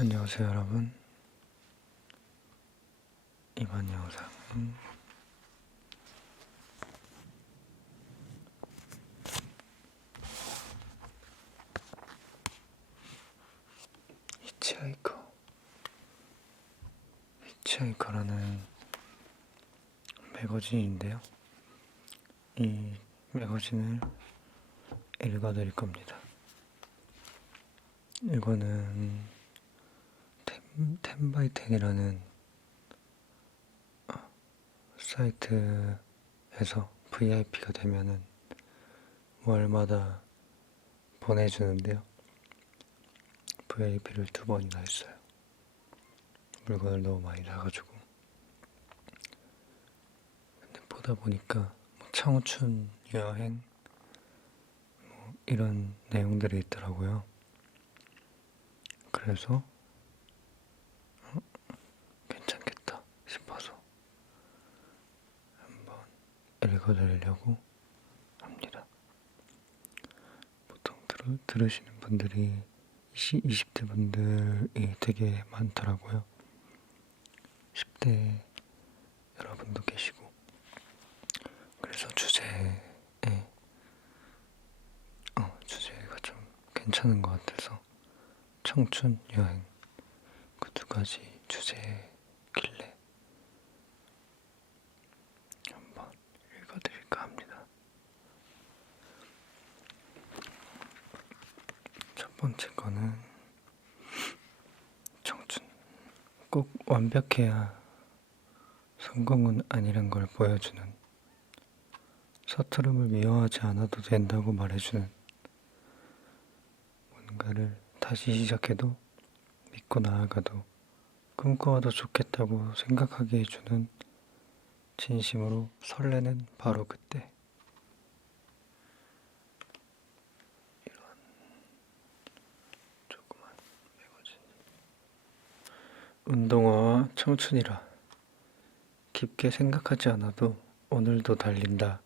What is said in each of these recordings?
안녕하세요 여러분. 이번 영상은 히치하이커라는 매거진인데요. 이 매거진을 읽어드릴 겁니다. 이거는 텐바이텐이라는 사이트에서 VIP가 되면은 월마다 보내주는데요. VIP를 2번이나 했어요. 물건을 너무 많이 사가지고. 근데 보다 보니까 청춘, 여행 이런 내용들이 있더라고요. 그래서 괜찮겠다 싶어서 한번 읽어드리려고 합니다. 보통 들으시는 분들이 20대 분들이 되게 많더라고요. 10대 여러분도 계시고. 그래서 주제가 좀 괜찮은 것 같아서 청춘, 여행 그 두 가지 주제길래 한번 읽어드릴까 합니다. 첫 번째 거는 청춘. 꼭 완벽해야 성공은 아니란 걸 보여주는, 서투름을 미워하지 않아도 된다고 말해주는, 뭔가를 다시 시작해도 믿고 나아가도 꿈꿔도 좋겠다고 생각하게 해주는, 진심으로 설레는 바로 그때. 이런 조그만 매거진. 운동화와 청춘이라 깊게 생각하지 않아도 오늘도 달린다.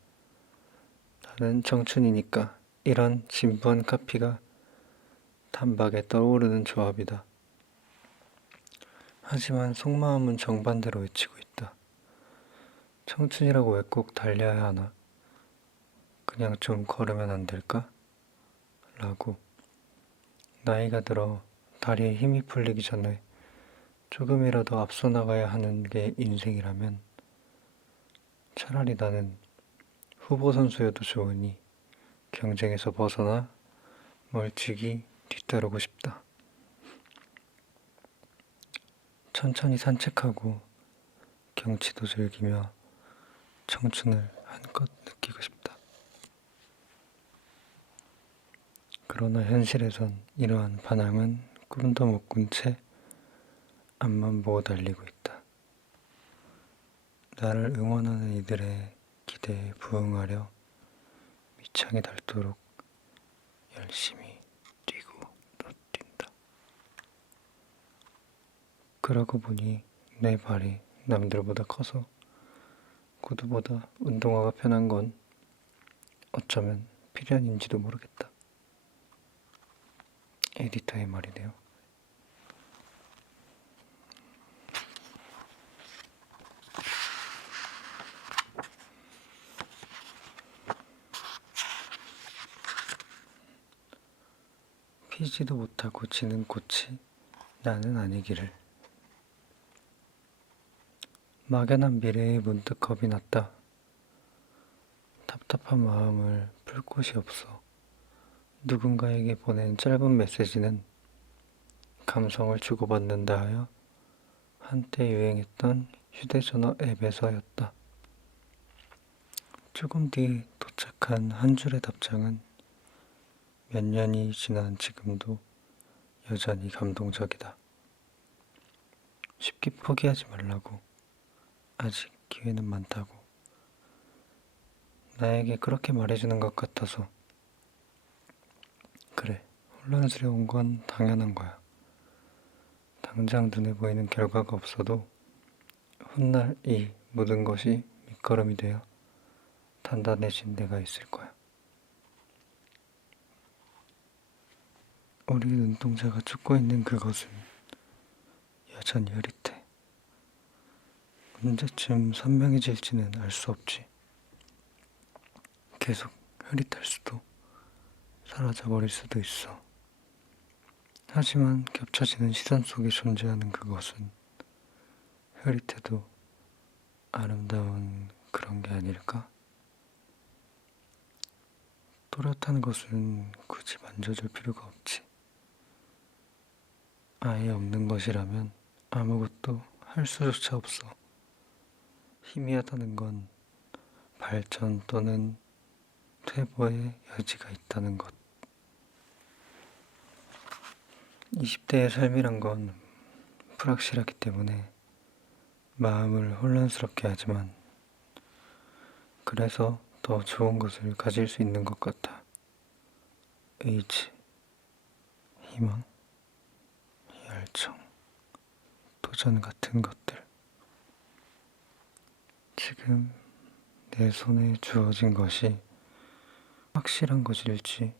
나는 청춘이니까. 이런 진부한 카피가 단박에 떠오르는 조합이다. 하지만 속마음은 정반대로 외치고 있다. 청춘이라고 왜 꼭 달려야 하나? 그냥 좀 걸으면 안 될까? 라고. 나이가 들어 다리에 힘이 풀리기 전에 조금이라도 앞서 나가야 하는 게 인생이라면 차라리 나는 후보 선수여도 좋으니 경쟁에서 벗어나 멀찍이 뒤따르고 싶다. 천천히 산책하고 경치도 즐기며 청춘을 한껏 느끼고 싶다. 그러나 현실에선 이러한 반항은 꿈도 못 꾼 채 앞만 보고 달리고 있다. 나를 응원하는 이들의 기대에 부응하려 밑창에 닳도록 열심히 뛰고 또 뛴다. 그러고 보니 내 발이 남들보다 커서 구두보다 운동화가 편한 건 어쩌면 필연인지도 모르겠다. 에디터의 말이네요. 피지도 못하고 지는 꽃이 나는 아니기를. 막연한 미래에 문득 겁이 났다. 답답한 마음을 풀 곳이 없어 누군가에게 보낸 짧은 메시지는 감성을 주고받는다 하여 한때 유행했던 휴대전화 앱에서였다. 조금 뒤 도착한 한 줄의 답장은 몇 년이 지난 지금도 여전히 감동적이다. 쉽게 포기하지 말라고. 아직 기회는 많다고. 나에게 그렇게 말해주는 것 같아서. 그래, 혼란스러운 건 당연한 거야. 당장 눈에 보이는 결과가 없어도 훗날 이 모든 것이 밑거름이 되어 단단해진 내가 있을 거야. 우리 눈동자가 쫓고 있는 그것은 여전히 흐릿해. 언제쯤 선명해질지는 알 수 없지. 계속 흐릿할 수도 사라져버릴 수도 있어. 하지만 겹쳐지는 시선 속에 존재하는 그것은 흐릿해도 아름다운 그런 게 아닐까? 또렷한 것은 굳이 만져줄 필요가 없지. 아예 없는 것이라면 아무것도 할 수조차 없어. 희미하다는 건 발전 또는 퇴보의 여지가 있다는 것. 20대의 삶이란 건 불확실하기 때문에 마음을 혼란스럽게 하지만 그래서 더 좋은 것을 가질 수 있는 것 같아. 의지, 희망, 열정, 도전 같은 것들. 지금 내 손에 주어진 것이 확실한 것일지,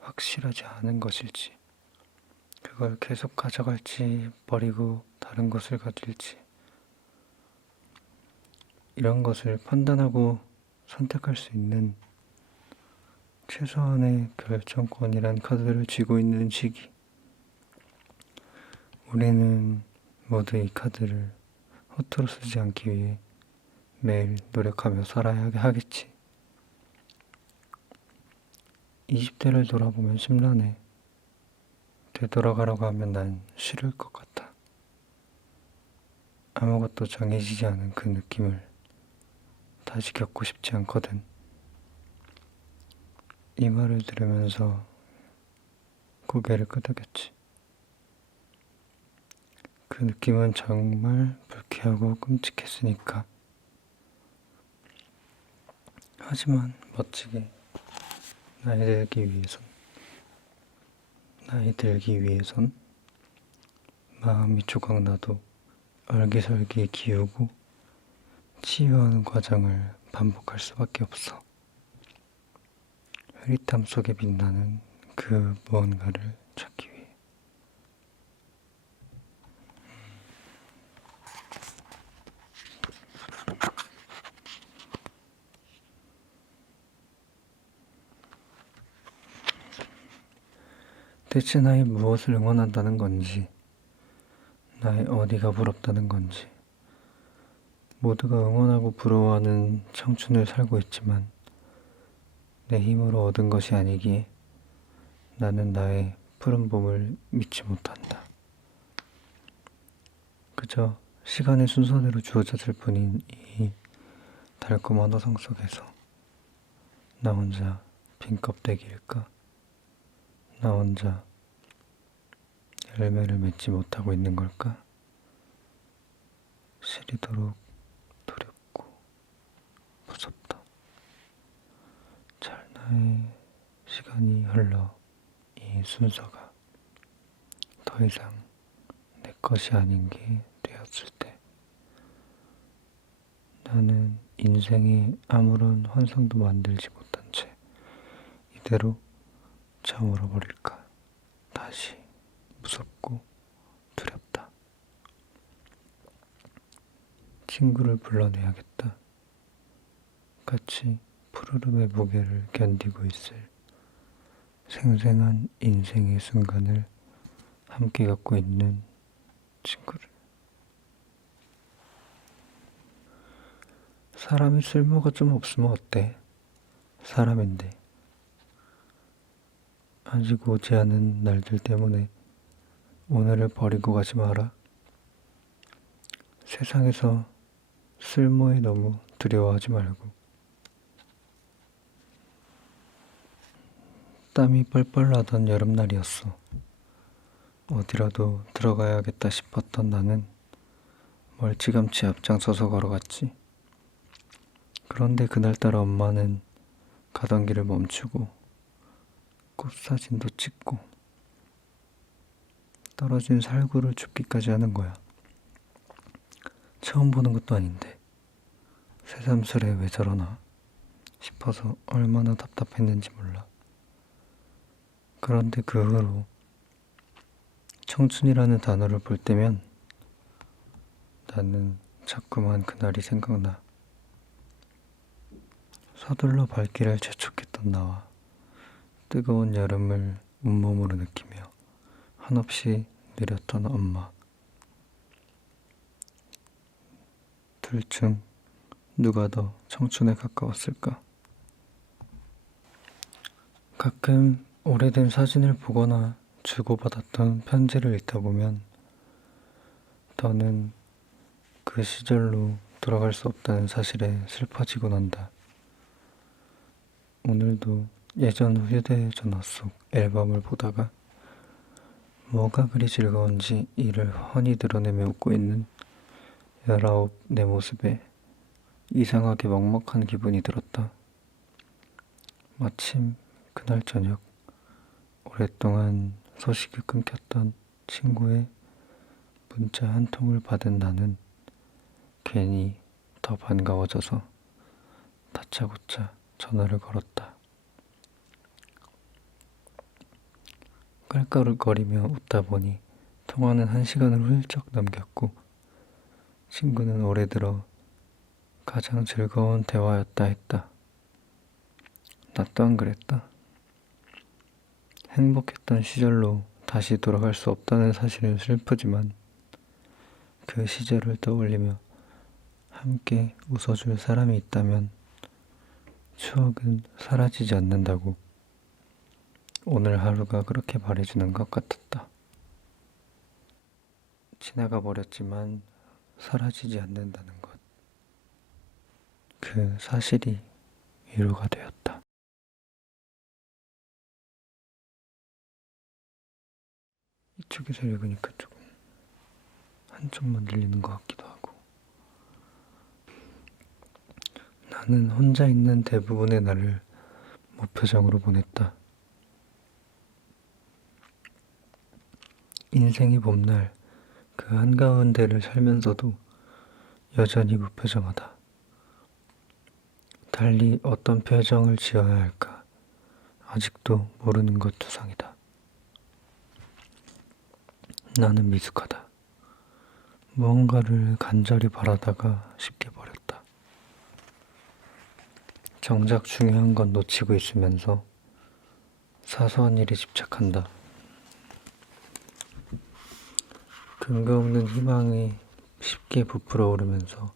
확실하지 않은 것일지, 그걸 계속 가져갈지, 버리고 다른 것을 가질지, 이런 것을 판단하고 선택할 수 있는 최소한의 결정권이란 카드를 쥐고 있는 시기. 우리는 모두 이 카드를 허투루 쓰지 않기 위해 매일 노력하며 살아야 하겠지. 20대를 돌아보면 심란해. 되돌아가려고 하면 난 싫을 것 같아. 아무것도 정해지지 않은 그 느낌을 다시 겪고 싶지 않거든. 이 말을 들으면서 고개를 끄덕였지. 그 느낌은 정말 불쾌하고 끔찍했으니까. 하지만 멋지게 나이 들기 위해선 마음이 조각나도 얼기설기 기우고 치유하는 과정을 반복할 수밖에 없어. 흐릿함 속에 빛나는 그 무언가를 찾기 위해. 대체 나의 무엇을 응원한다는 건지, 나의 어디가 부럽다는 건지. 모두가 응원하고 부러워하는 청춘을 살고 있지만 내 힘으로 얻은 것이 아니기에 나는 나의 푸른 봄을 믿지 못한다. 그저 시간의 순서대로 주어졌을 뿐인 이 달콤한 화성 속에서 나 혼자 빈 껍데기일까? 나 혼자 열매를 맺지 못하고 있는 걸까? 시리도록 두렵고 무섭다. 찰나의 시간이 흘러 이 순서가 더 이상 내 것이 아닌 게 되었을 때 나는 인생에 아무런 환상도 만들지 못한 채 이대로 저물어 버릴까? 다시 무섭고 두렵다. 친구를 불러내야겠다. 같이 푸르름의 무게를 견디고 있을 생생한 인생의 순간을 함께 갖고 있는 친구를. 사람이 쓸모가 좀 없으면 어때? 사람인데. 아직 오지 않은 날들 때문에 오늘을 버리고 가지 마라. 세상에서 쓸모에 너무 두려워하지 말고. 땀이 뻘뻘 나던 여름날이었어. 어디라도 들어가야겠다 싶었던 나는 멀찌감치 앞장서서 걸어갔지. 그런데 그날따라 엄마는 가던 길을 멈추고 꽃사진도 찍고 떨어진 살구를 줍기까지 하는 거야. 처음 보는 것도 아닌데 새삼스레 왜 저러나 싶어서 얼마나 답답했는지 몰라. 그런데 그 후로 청춘이라는 단어를 볼 때면 나는 자꾸만 그날이 생각나. 서둘러 발길을 재촉했던 나와 뜨거운 여름을 온몸으로 느끼며 한없이 느렸던 엄마. 둘 중 누가 더 청춘에 가까웠을까? 가끔 오래된 사진을 보거나 주고받았던 편지를 읽다 보면 더는 그 시절로 돌아갈 수 없다는 사실에 슬퍼지곤 한다. 오늘도 예전 휴대전화 속 앨범을 보다가 뭐가 그리 즐거운지 이를 훤히 드러내며 웃고 있는 19 내 모습에 이상하게 먹먹한 기분이 들었다. 마침 그날 저녁 오랫동안 소식이 끊겼던 친구의 문자 한 통을 받은 나는 괜히 더 반가워져서 다짜고짜 전화를 걸었다. 깔깔거리며 웃다 보니 통화는 1시간을 훌쩍 넘겼고 친구는 올해 들어 가장 즐거운 대화였다 했다. 나 또한 그랬다. 행복했던 시절로 다시 돌아갈 수 없다는 사실은 슬프지만 그 시절을 떠올리며 함께 웃어줄 사람이 있다면 추억은 사라지지 않는다고 오늘 하루가 그렇게 말해주는 것 같았다. 지나가 버렸지만 사라지지 않는다는 것. 그 사실이 위로가 되었다. 이쪽에서 읽으니까 조금 한쪽만 들리는 것 같기도 하고. 나는 혼자 있는 대부분의 날을 무표정으로 보냈다. 인생의 봄날 그 한가운데를 살면서도 여전히 무표정하다. 달리 어떤 표정을 지어야 할까 아직도 모르는 것 투성이다. 나는 미숙하다. 무언가를 간절히 바라다가 쉽게 버렸다. 정작 중요한 건 놓치고 있으면서 사소한 일에 집착한다. 근거 없는 희망이 쉽게 부풀어 오르면서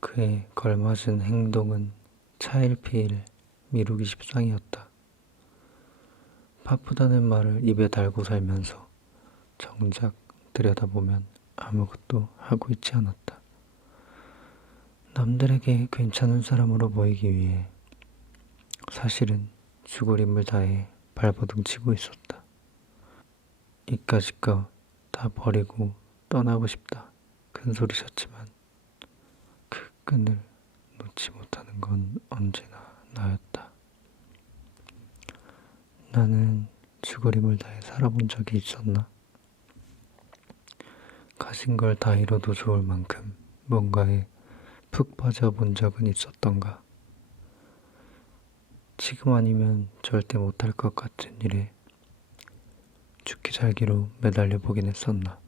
그에 걸맞은 행동은 차일피일 미루기 십상이었다. 바쁘다는 말을 입에 달고 살면서 정작 들여다보면 아무것도 하고 있지 않았다. 남들에게 괜찮은 사람으로 보이기 위해 사실은 죽을 힘을 다해 발버둥 치고 있었다. 이까짓 거 다 버리고 떠나고 싶다. 큰 소리쳤지만 그 끈을 놓지 못하는 건 언제나 나였다. 나는 죽을 힘을 다해 살아본 적이 있었나? 가진 걸 다 잃어도 좋을 만큼 뭔가에 푹 빠져본 적은 있었던가? 지금 아니면 절대 못할 것 같은 일에 죽기 살기로 매달려 보긴 했었나?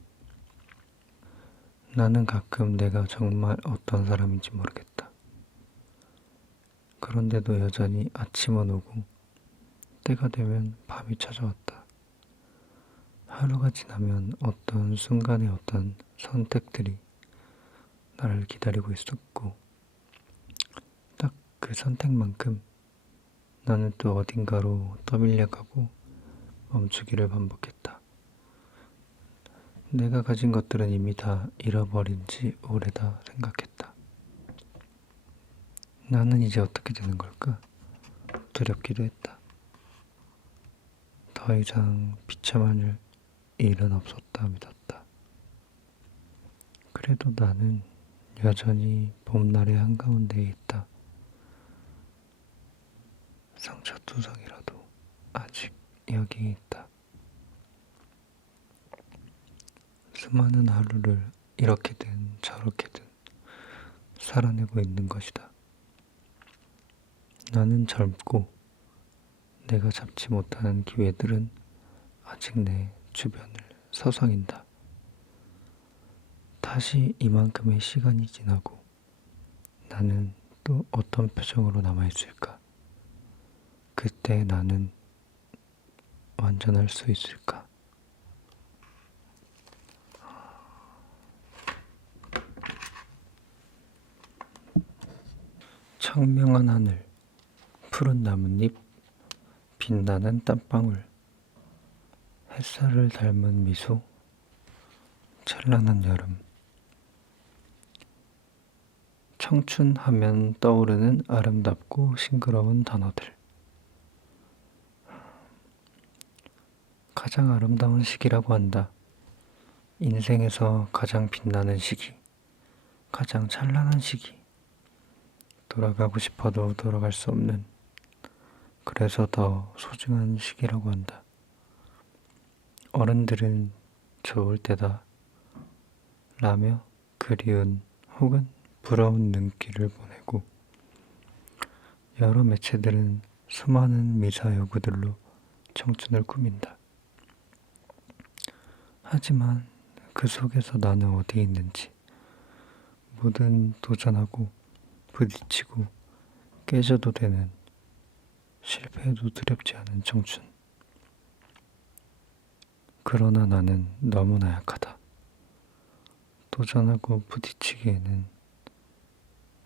나는 가끔 내가 정말 어떤 사람인지 모르겠다. 그런데도 여전히 아침은 오고 때가 되면 밤이 찾아왔다. 하루가 지나면 어떤 순간에 어떤 선택들이 나를 기다리고 있었고 딱 그 선택만큼 나는 또 어딘가로 떠밀려가고 멈추기를 반복했다. 내가 가진 것들은 이미 다 잃어버린 지 오래다 생각했다. 나는 이제 어떻게 되는 걸까? 두렵기도 했다. 더 이상 비참할 일은 없었다 믿었다. 그래도 나는 여전히 봄날의 한가운데에 있다. 상처투성이라도 아직 여기에 있다. 수많은 하루를 이렇게든 저렇게든 살아내고 있는 것이다. 나는 젊고 내가 잡지 못하는 기회들은 아직 내 주변을 서성인다. 다시 이만큼의 시간이 지나고 나는 또 어떤 표정으로 남아있을까? 그때 나는 완전할 수 있을까? 청명한 하늘, 푸른 나뭇잎, 빛나는 땀방울, 햇살을 닮은 미소, 찬란한 여름. 청춘하면 떠오르는 아름답고 싱그러운 단어들. 가장 아름다운 시기라고 한다. 인생에서 가장 빛나는 시기, 가장 찬란한 시기. 돌아가고 싶어도 돌아갈 수 없는, 그래서 더 소중한 시기라고 한다. 어른들은 좋을 때다 라며 그리운 혹은 부러운 눈길을 보내고, 여러 매체들은 수많은 미사 여구들로 청춘을 꾸민다. 하지만 그 속에서 나는 어디에 있는지, 뭐든 도전하고 부딪히고 깨져도 되는, 실패해도 두렵지 않은 청춘. 그러나 나는 너무나 약하다. 도전하고 부딪히기에는,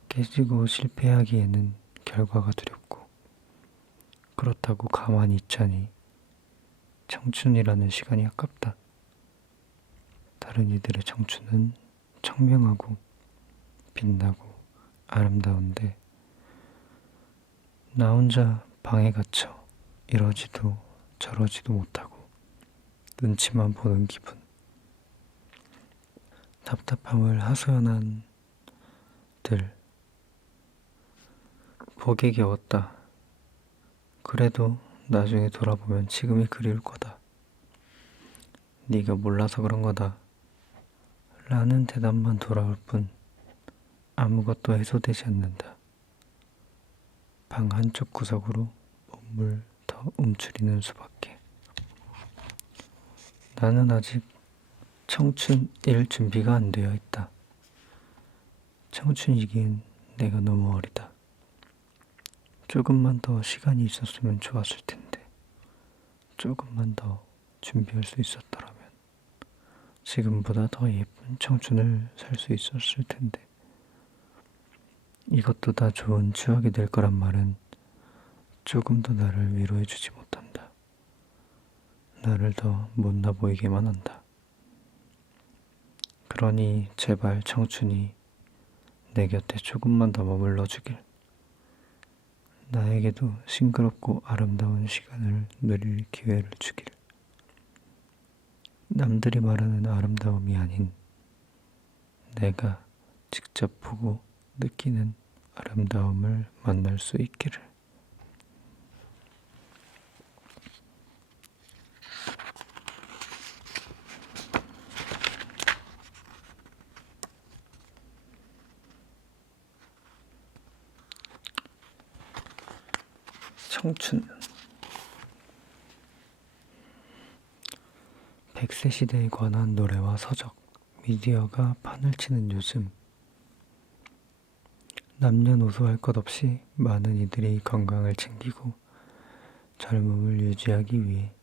깨지고 실패하기에는 결과가 두렵고, 그렇다고 가만히 있자니 청춘이라는 시간이 아깝다. 다른 이들의 청춘은 청명하고 빛나고 아름다운데, 나 혼자 방에 갇혀 이러지도 저러지도 못하고 눈치만 보는 기분. 답답함을 하소연한 들, 보기 겨웠다. 그래도 나중에 돌아보면 지금이 그리울 거다. 네가 몰라서 그런 거다 라는 대답만 돌아올 뿐 아무것도 해소되지 않는다. 방 한쪽 구석으로 몸을 더 움츠리는 수밖에. 나는 아직 청춘일 준비가 안 되어 있다. 청춘이기엔 내가 너무 어리다. 조금만 더 시간이 있었으면 좋았을 텐데, 조금만 더 준비할 수 있었더라면 지금보다 더 예쁜 청춘을 살 수 있었을 텐데. 이것도 다 좋은 추억이 될 거란 말은 조금도 나를 위로해주지 못한다. 나를 더 못나 보이게만 한다. 그러니 제발 청춘이 내 곁에 조금만 더 머물러 주길. 나에게도 싱그럽고 아름다운 시간을 누릴 기회를 주길. 남들이 말하는 아름다움이 아닌, 내가 직접 보고 느끼는 아름다움을 만날 수 있기를. 청춘. 100세 시대에 관한 노래와 서적, 미디어가 판을 치는 요즘, 남녀노소 할 것 없이 많은 이들이 건강을 챙기고 젊음을 유지하기 위해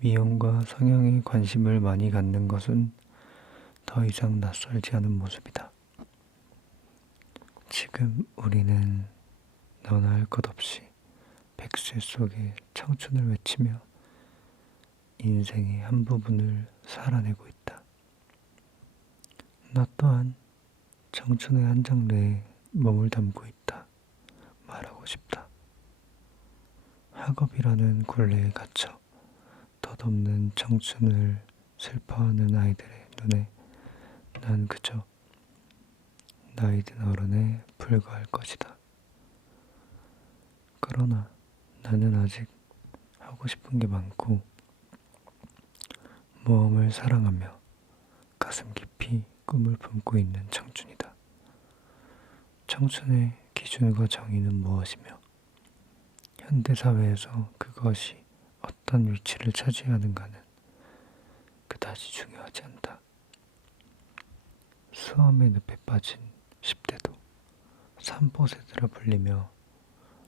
미용과 성형에 관심을 많이 갖는 것은 더 이상 낯설지 않은 모습이다. 지금 우리는 너나 할 것 없이 100세 속의 청춘을 외치며 인생의 한 부분을 살아내고 있다. 나 또한 청춘의 한 장르에 몸을 담고 있다 말하고 싶다. 학업이라는 굴레에 갇혀 덧없는 청춘을 슬퍼하는 아이들의 눈에 난 그저 나이 든 어른에 불과할 것이다. 그러나 나는 아직 하고 싶은 게 많고 모험을 사랑하며 가슴 깊이 꿈을 품고 있는 청춘이다. 청춘의 기준과 정의는 무엇이며 현대사회에서 그것이 어떤 위치를 차지하는가는 그다지 중요하지 않다. 수험의 늪에 빠진 10대도 3포세트라 불리며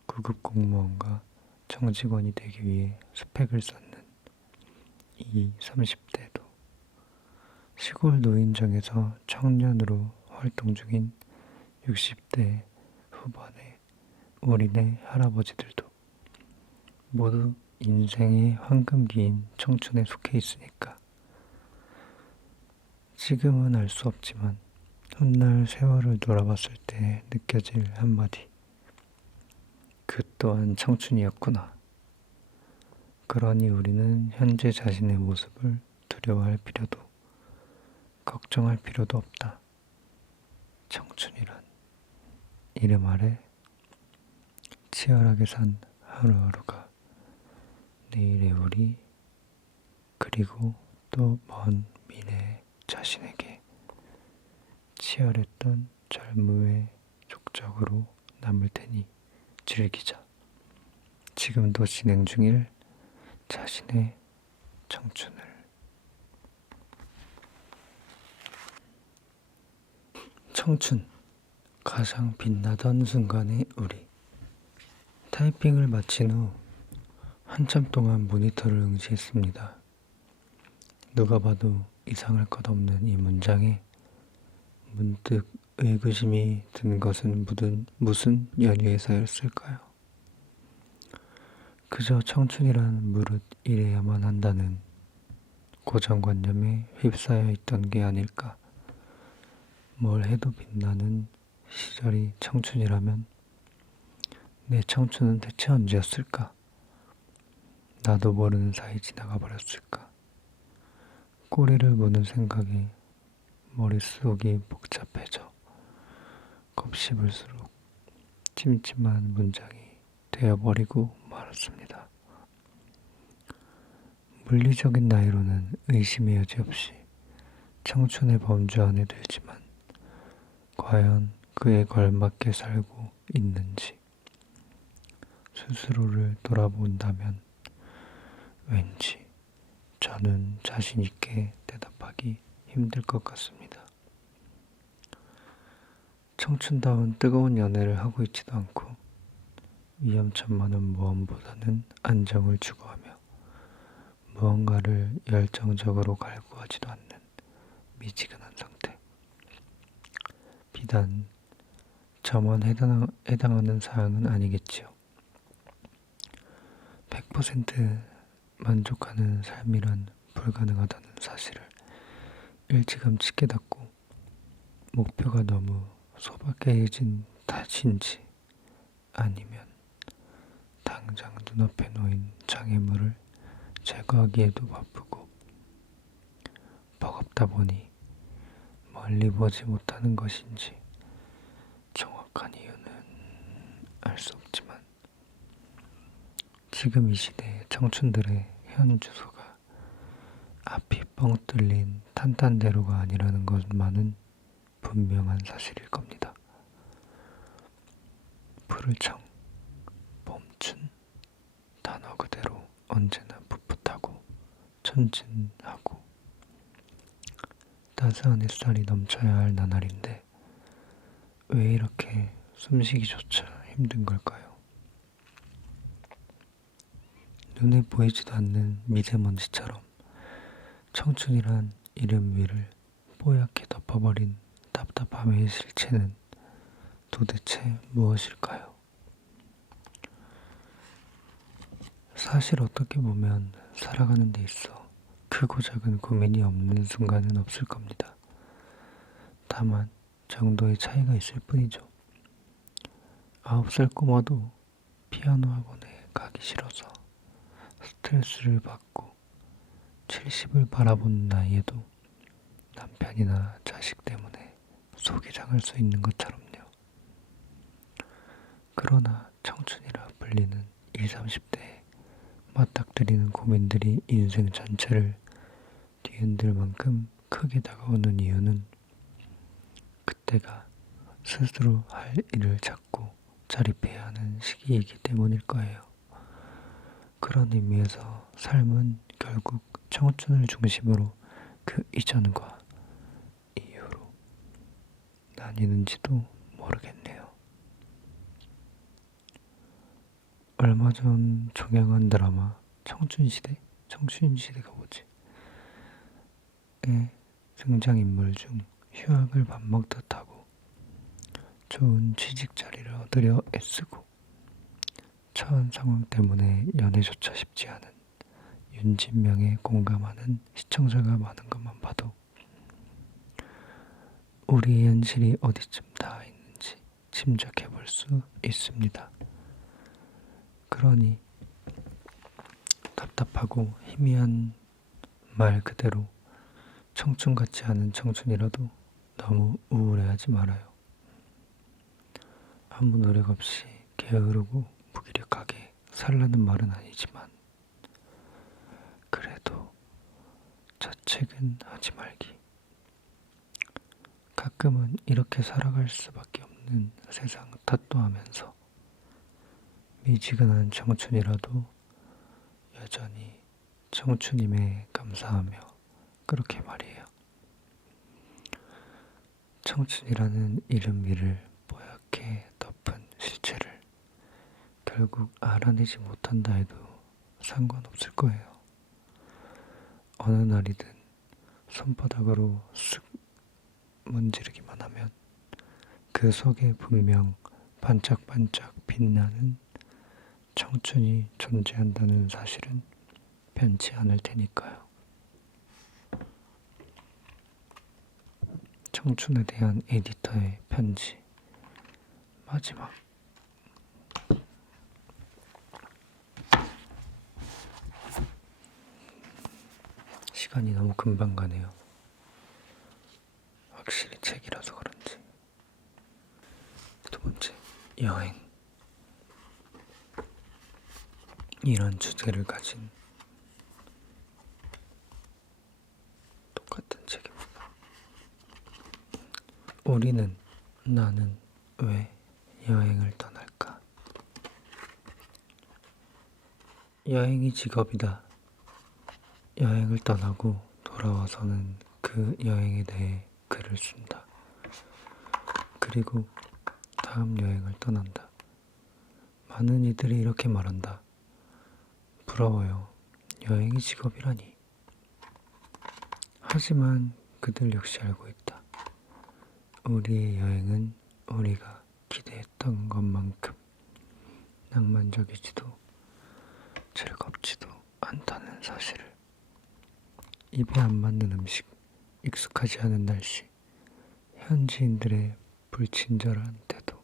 구급 공무원과 정직원이 되기 위해 스펙을 쌓는 이 30대도 시골 노인정에서 청년으로 활동 중인 60대 후반의 우리네 할아버지들도 모두 인생의 황금기인 청춘에 속해 있으니까 지금은 알 수 없지만 훗날 세월을 돌아봤을 때 느껴질 한마디. 그 또한 청춘이었구나. 그러니 우리는 현재 자신의 모습을 두려워할 필요도 걱정할 필요도 없다. 청춘이란 이름 아래 치열하게 산 하루하루가 내일의 우리 그리고 또 먼 미래의 자신에게 치열했던 젊음의 족적으로 남을 테니 즐기자. 지금도 진행 중일 자신의 청춘을. 청춘, 가장 빛나던 순간의 우리. 타이핑을 마친 후 한참 동안 모니터를 응시했습니다. 누가 봐도 이상할 것 없는 이 문장에 문득 의구심이 든 것은 무슨 연유에서였을까요? 그저 청춘이란 무릇 이래야만 한다는 고정관념에 휩싸여 있던 게 아닐까. 뭘 해도 빛나는 시절이 청춘이라면 내 청춘은 대체 언제였을까? 나도 모르는 사이 지나가 버렸을까? 꼬리를 무는 생각에 머릿속이 복잡해져 곱씹을수록 찜찜한 문장이 되어버리고 말았습니다. 물리적인 나이로는 의심의 여지 없이 청춘의 범주 안에 들지만 과연 그에 걸맞게 살고 있는지 스스로를 돌아본다면 왠지 저는 자신 있게 대답하기 힘들 것 같습니다. 청춘다운 뜨거운 연애를 하고 있지도 않고 위험천만한 모험보다는 안정을 추구하며 무언가를 열정적으로 갈구하지도 않는 미지근한 상태. 비단 저만 해당하는 사항은 아니겠지요. 100% 만족하는 삶이란 불가능하다는 사실을 일찌감치 깨닫고 목표가 너무 소박해진 탓인지 아니면 당장 눈앞에 놓인 장애물을 제거하기에도 바쁘고 버겁다 보니 멀리 보지 못하는 것인지 정확한 이유는 알 수 없지만 지금 이 시대의 청춘들의 현 주소가 앞이 뻥 뚫린 탄탄대로가 아니라는 것만은 분명한 사실일 겁니다. 푸를 청, 봄춘, 단어 그대로 언제나 풋풋하고 천진하고 따스한 햇살이 넘쳐야 할 나날인데 왜 이렇게 숨쉬기조차 힘든 걸까요? 눈에 보이지도 않는 미세먼지처럼 청춘이란 이름 위를 뽀얗게 덮어버린 답답함의 실체는 도대체 무엇일까요? 사실 어떻게 보면 살아가는 데 있어 크고 작은 고민이 없는 순간은 없을 겁니다. 다만 정도의 차이가 있을 뿐이죠. 9살 꼬마도 피아노 학원에 가기 싫어서 스트레스를 받고 70을 바라보는 나이에도 남편이나 자식 때문에 속이 상할 수 있는 것처럼요. 그러나 청춘이라 불리는 20, 30대에 맞닥뜨리는 고민들이 인생 전체를 뒤흔들 만큼 크게 다가오는 이유는 그때가 스스로 할 일을 찾고 자립해야 하는 시기이기 때문일 거예요. 그런 의미에서 삶은 결국 청춘을 중심으로 그 이전과 이후로 나뉘는지도 모르겠네요. 얼마 전 종영한 드라마 청춘시대가 뭐지? 의 등장인물 중 휴학을 밥 먹듯 하고 좋은 취직 자리를 얻으려 애쓰고 처한 상황 때문에 연애조차 쉽지 않은 윤진명에 공감하는 시청자가 많은 것만 봐도 우리의 현실이 어디쯤 닿아 있는지 짐작해 볼 수 있습니다. 그러니 답답하고 희미한 말 그대로 청춘 같지 않은 청춘이라도 너무 우울해하지 말아요. 아무 노력 없이 게으르고 무기력하게 살라는 말은 아니지만 그래도 자책은 하지 말기. 가끔은 이렇게 살아갈 수밖에 없는 세상 탓도 하면서 미지근한 청춘이라도 여전히 청춘임에 감사하며 그렇게 말이에요. 청춘이라는 이름 위를 뽀얗게 덮은 실체를 결국 알아내지 못한다 해도 상관없을 거예요. 어느 날이든 손바닥으로 쓱 문지르기만 하면 그 속에 분명 반짝반짝 빛나는 청춘이 존재한다는 사실은 변치 않을 테니까요. 청춘에 대한 에디터의 편지 마지막. 시간이 너무 금방 가네요. 확실히 책이라서 그런지. 두 번째, 여행. 이런 주제를 가진 똑같은 책입니다. 나는 왜 여행을 떠날까? 여행이 직업이다. 여행을 떠나고 돌아와서는 그 여행에 대해 글을 쓴다. 그리고 다음 여행을 떠난다. 많은 이들이 이렇게 말한다. 부러워요. 여행이 직업이라니. 하지만 그들 역시 알고 있다. 우리의 여행은 우리가 기대했던 것만큼 낭만적이지도 즐겁지도 않다는 사실을. 입에 안 맞는 음식, 익숙하지 않은 날씨, 현지인들의 불친절한 태도,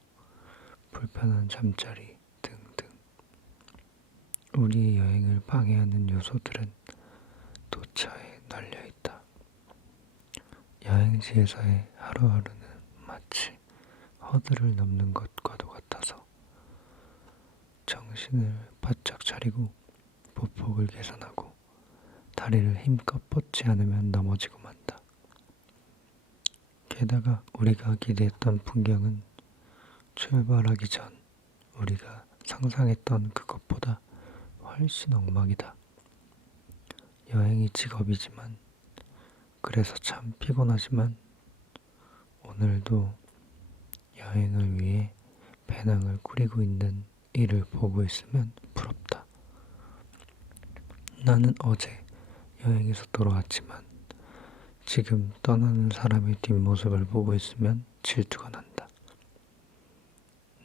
불편한 잠자리 등등. 우리의 여행을 방해하는 요소들은 도처에 널려 있다. 여행지에서의 하루하루는 마치 허들을 넘는 것과도 같아서 정신을 바짝 차리고 보폭을 개선하고 다리를 힘껏 뻗지 않으면 넘어지고 만다. 게다가 우리가 기대했던 풍경은 출발하기 전 우리가 상상했던 그것보다 훨씬 엉망이다. 여행이 직업이지만 그래서 참 피곤하지만 오늘도 여행을 위해 배낭을 꾸리고 있는 이를 보고 있으면 부럽다. 나는 어제 여행에서 돌아왔지만 지금 떠나는 사람의 뒷모습을 보고 있으면 질투가 난다.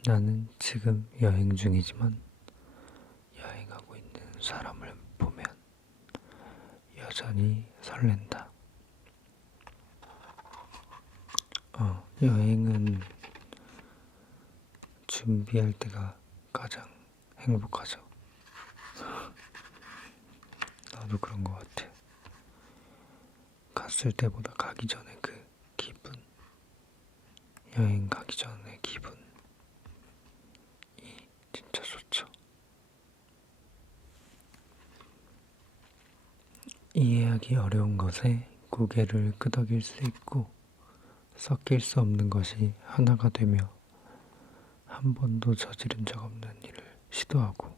나는 지금 여행 중이지만 여행하고 있는 사람을 보면 여전히 설렌다. 여행은 준비할 때가 가장 행복하죠. 나도 그런 것 같아. 갔을 때보다 가기 전에 그 기분, 여행 가기 전에 기분이 진짜 좋죠. 이해하기 어려운 것에 고개를 끄덕일 수 있고 섞일 수 없는 것이 하나가 되며 한 번도 저지른 적 없는 일을 시도하고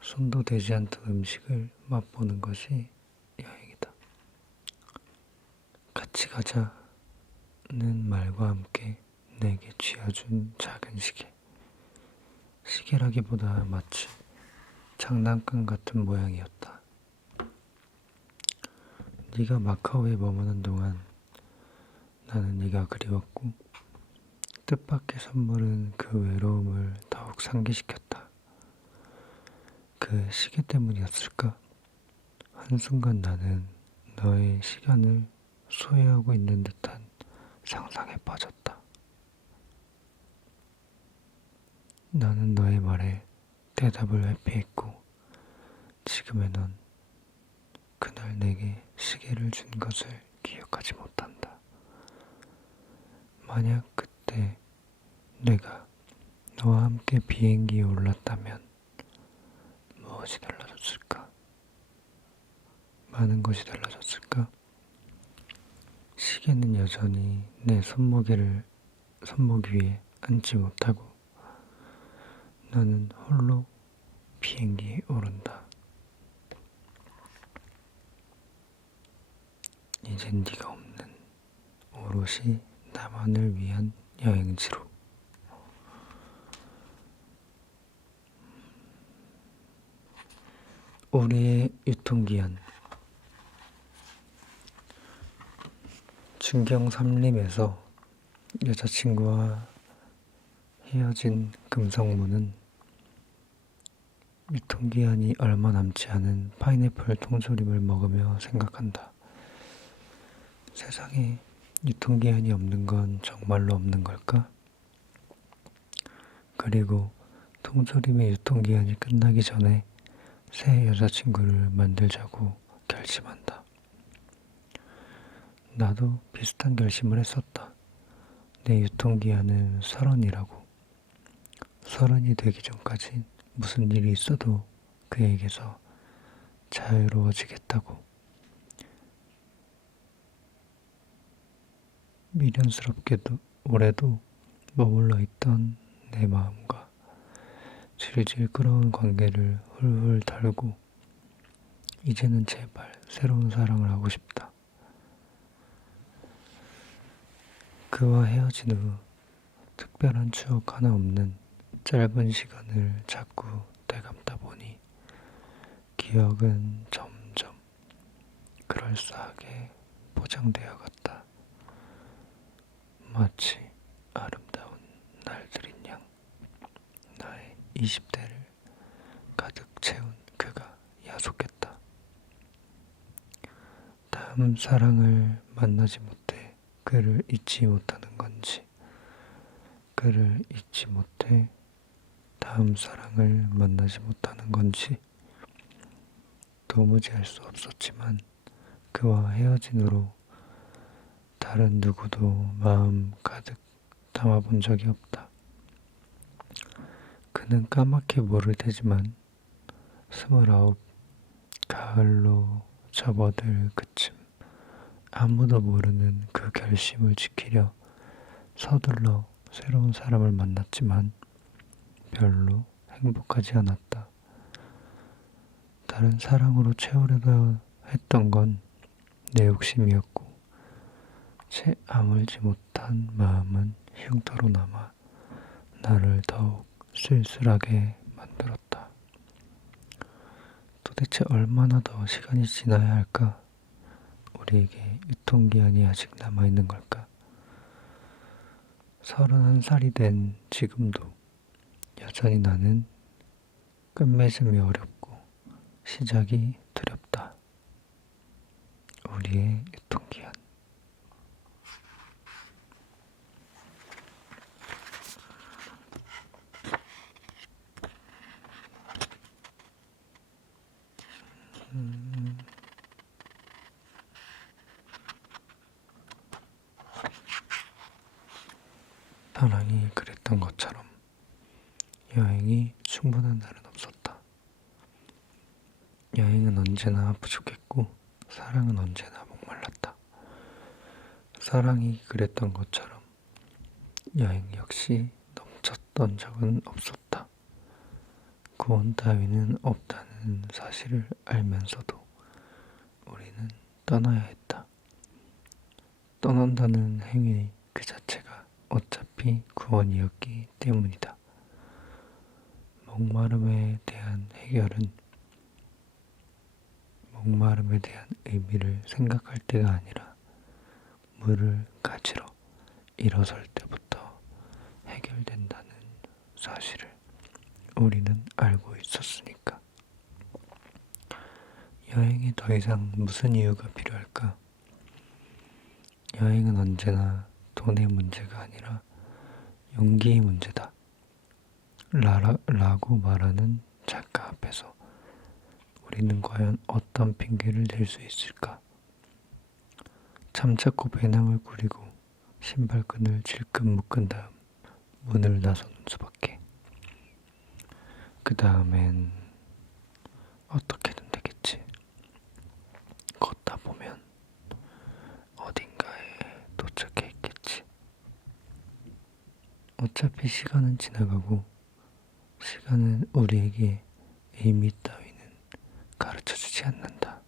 손도 대지 않던 음식을 맛보는 것이 여행이다. 가자는 말과 함께 내게 쥐어준 작은 시계. 시계라기보다 마치 장난감 같은 모양이었다. 네가 마카오에 머무는 동안 나는 네가 그리웠고 뜻밖의 선물은 그 외로움을 더욱 상기시켰다. 그 시계 때문이었을까? 한순간 나는 너의 시간을 소유하고 있는 듯한 상상에 빠졌다. 나는 너의 말에 대답을 회피했고 지금의 넌 그날 내게 시계를 준 것을 기억하지 못한다. 만약 그때 내가 너와 함께 비행기에 올랐다면 무엇이 달라졌을까? 많은 것이 달라졌을까? 시계는 여전히 내 손목 위에 앉지 못하고 나는 홀로 비행기에 오른다. 이젠 네가 없는 오롯이 나만을 위한 여행지로. 우리의 유통기한. 중경 삼림에서 여자친구와 헤어진 금성무는 유통기한이 얼마 남지 않은 파인애플 통조림을 먹으며 생각한다. 세상에 유통기한이 없는 건 정말로 없는 걸까? 그리고 통조림의 유통기한이 끝나기 전에 새 여자친구를 만들자고 결심한다. 나도 비슷한 결심을 했었다. 내 유통기한은 30이라고. 30이 되기 전까진 무슨 일이 있어도 그에게서 자유로워지겠다고. 미련스럽게도 올해도 머물러 있던 내 마음과 질질 끌어온 관계를 훌훌 털고 이제는 제발 새로운 사랑을 하고 싶다. 그와 헤어진 후 특별한 추억 하나 없는 짧은 시간을 자꾸 되감다 보니 기억은 점점 그럴싸하게 포장되어 갔다. 마치 아름다운 날들인 양 나의 20대를 가득 채운 그가 야속했다. 다음 사랑을 만나지 못해 그를 잊지 못하는 건지, 그를 잊지 못해 다음 사랑을 만나지 못하는 건지 도무지 알 수 없었지만 그와 헤어진 후로 다른 누구도 마음 가득 담아본 적이 없다. 그는 까맣게 모를 테지만 29 가을로 접어들 그쯤 아무도 모르는 그 결심을 지키려 서둘러 새로운 사람을 만났지만 별로 행복하지 않았다. 다른 사랑으로 채우려고 했던 건 내 욕심이었고 채 아물지 못한 마음은 흉터로 남아 나를 더욱 쓸쓸하게 만들었다. 도대체 얼마나 더 시간이 지나야 할까? 우리에게 유통기한이 아직 남아있는 걸까? 31살이 된 지금도 여전히 나는 끝맺음이 어렵고 시작이 두렵다. 우리의 유통기한. 사랑이 그랬던 것처럼 여행이 충분한 날은 없었다. 여행은 언제나 부족했고 사랑은 언제나 목말랐다. 사랑이 그랬던 것처럼 여행 역시 넘쳤던 적은 없었다. 구원 따위는 없다는 사실을 알면서도 우리는 떠나야 했다. 떠난다는 행위 그 자체가 어차피 구원이었기 때문이다. 목마름에 대한 해결은 목마름에 대한 의미를 생각할 때가 아니라 물을 가지러 일어설 때부터 해결된다는 사실을 우리는 알고 있었으니까. 여행에 더 이상 무슨 이유가 필요할까? 여행은 언제나 돈의 문제가 아니라 용기의 문제다. 라고 말하는 작가 앞에서 우리는 과연 어떤 핑계를 댈 수 있을까? 잠자코 배낭을 구리고 신발끈을 질끈 묶은 다음 문을 나서는 수밖에. 그 다음엔 어떻게든 되겠지. 걷다 보면 어딘가에 도착해 있겠지. 어차피 시간은 지나가고 시간은 우리에게 의미 따위는 가르쳐주지 않는다.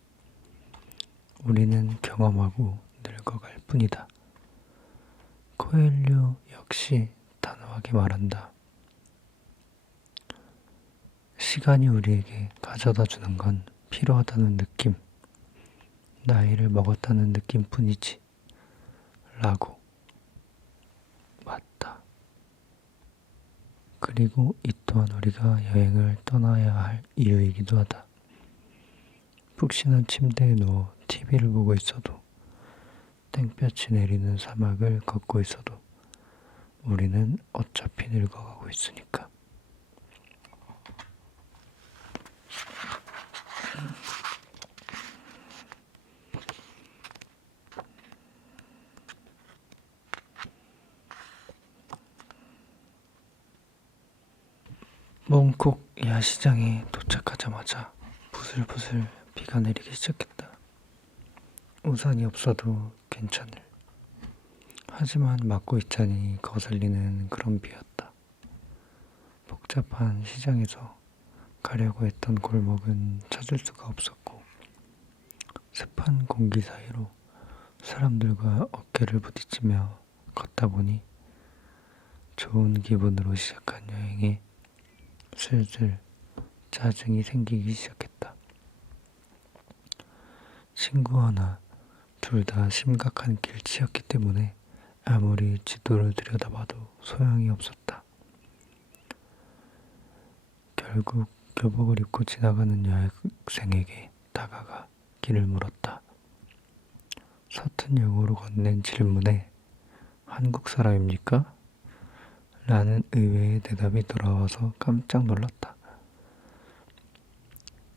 우리는 경험하고 늙어갈 뿐이다. 코엘료 역시 단호하게 말한다. 시간이 우리에게 가져다 주는 건 필요하다는 느낌, 나이를 먹었다는 느낌뿐이지. 라고. 맞다. 그리고 이 또한 우리가 여행을 떠나야 할 이유이기도 하다. 푹신한 침대에 누워 TV를 보고 있어도, 땡볕이 내리는 사막을 걷고 있어도 우리는 어차피 늙어가고 있으니까. 몽콕 야시장에 도착하자마자 부슬부슬 비가 내리기 시작했다. 우산이 없어도 괜찮을. 하지만 맞고 있자니 거슬리는 그런 비였다. 복잡한 시장에서 가려고 했던 골목은 찾을 수가 없었고, 습한 공기 사이로 사람들과 어깨를 부딪히며 걷다 보니 좋은 기분으로 시작한 여행에 슬슬 짜증이 생기기 시작했다. 친구와 나 둘 다 심각한 길치였기 때문에 아무리 지도를 들여다봐도 소용이 없었다. 결국 교복을 입고 지나가는 여학생에게 다가가 길을 물었다. 서툰 영어로 건넨 질문에 한국 사람입니까? 라는 의외의 대답이 돌아와서 깜짝 놀랐다.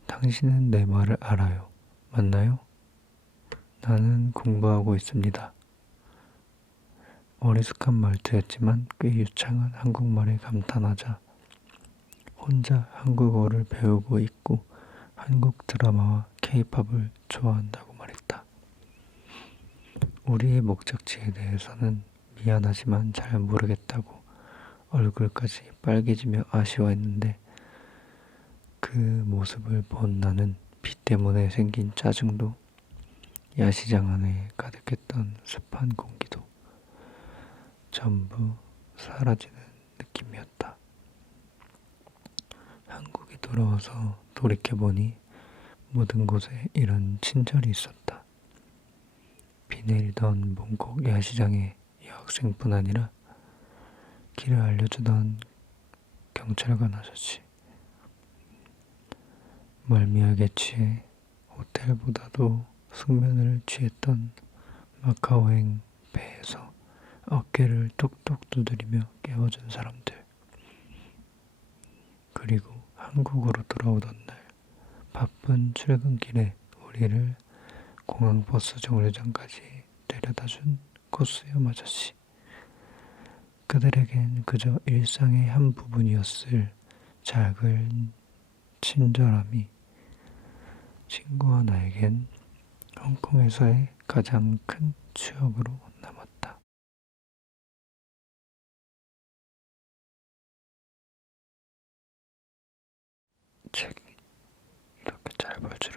당신은 내 말을 알아요. 맞나요? 나는 공부하고 있습니다. 어리숙한 말투였지만 꽤 유창한 한국말에 감탄하자 혼자 한국어를 배우고 있고 한국 드라마와 케이팝을 좋아한다고 말했다. 우리의 목적지에 대해서는 미안하지만 잘 모르겠다고 얼굴까지 빨개지며 아쉬워했는데 그 모습을 본 나는 비 때문에 생긴 짜증도 야시장 안에 가득했던 습한 공기도 전부 사라지는 느낌이었다. 한국에 돌아와서 돌이켜보니 모든 곳에 이런 친절이 있었다. 비 내리던 몽콕 야시장의 여학생뿐 아니라 길을 알려주던 경찰관 아저씨, 멀미하게 취해 호텔보다도 숙면을 취했던 마카오행 배에서 어깨를 톡톡 두드리며 깨워준 사람들, 그리고 한국으로 돌아오던 날 바쁜 출근길에 우리를 공항버스 정류장까지 데려다준 코스염 아저씨. 그들에겐 그저 일상의 한 부분이었을 작은 친절함이 친구와 나에겐 홍콩에서의 가장 큰 추억으로 남았다. 책 이렇게 잘 볼 줄